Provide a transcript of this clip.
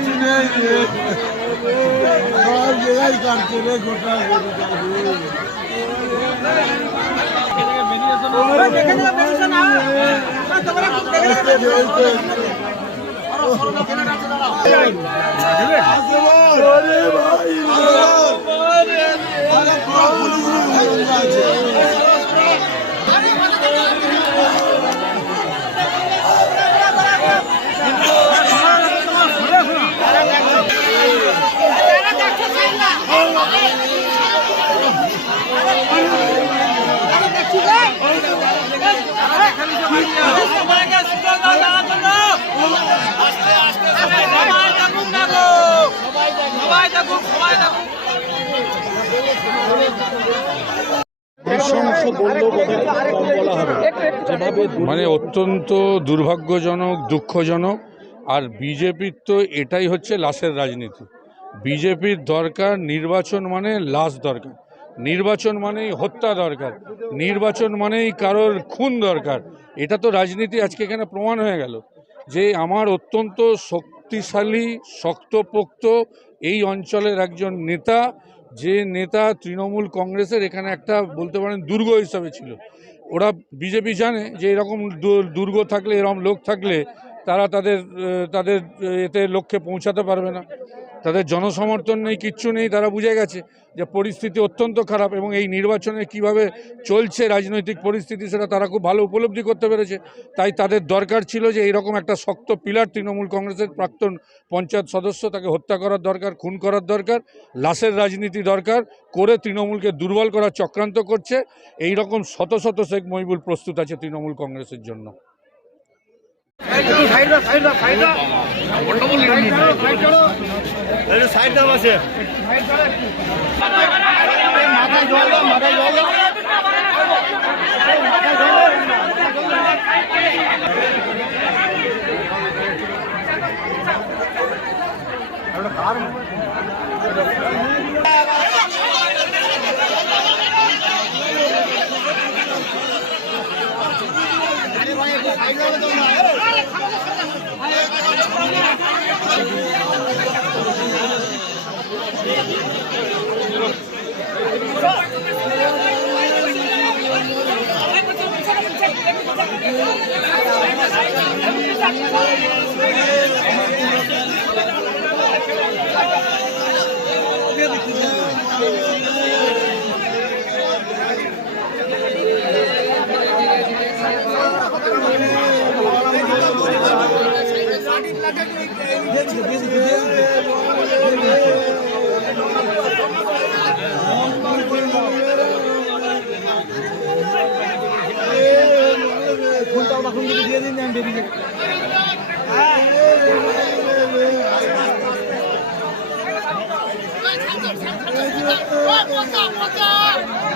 কিছু নেই সব জায়গায় কাটছে রে গোটা মানে অত্যন্ত দুর্ভাগ্যজনক, দুঃখজনক। আর বিজেপির তো এটাই হচ্ছে লাশের রাজনীতি। বিজেপির দরকার নির্বাচন, মানে লাশ দরকার, নির্বাচন মানেই হত্যা দরকার, নির্বাচন মানেই কারোর খুন দরকার। এটা তো রাজনীতি আজকে এখানে প্রমাণ হয়ে গেল যে আমার অত্যন্ত শক্তিশালী শক্তপোক্ত এই অঞ্চলের একজন নেতা, যে নেতা তৃণমূল কংগ্রেসের এখানে একটা বলতে পারেন দুর্গ হিসাবে ছিল। ওরা বিজেপি জানে যে এরকম দুর্গ থাকলে, এরকম লোক থাকলে তারা তাদের এতে লক্ষ্যে পৌঁছাতে পারবে না। তাদের জনসমর্থন নেই, কিচ্ছু নেই। তারা বুঝে গেছে যে পরিস্থিতি অত্যন্ত খারাপ এবং এই নির্বাচনে কিভাবে চলছে রাজনৈতিক পরিস্থিতি সেটা তারা খুব ভালো উপলব্ধি করতে পেরেছে। তাই তাদের দরকার ছিল যে এইরকম একটা শক্ত পিলার তৃণমূল কংগ্রেসের প্রাক্তন পঞ্চায়েত সদস্য, তাকে হত্যা করার দরকার, খুন করার দরকার, লাশের রাজনীতি দরকার করে তৃণমূলকে দুর্বল করার চক্রান্ত করছে। এই রকম শত শত শেখ মহিবুল প্রস্তুত আছে তৃণমূল কংগ্রেসের জন্য। দিয়ে দিন বেরিয়ে Pata!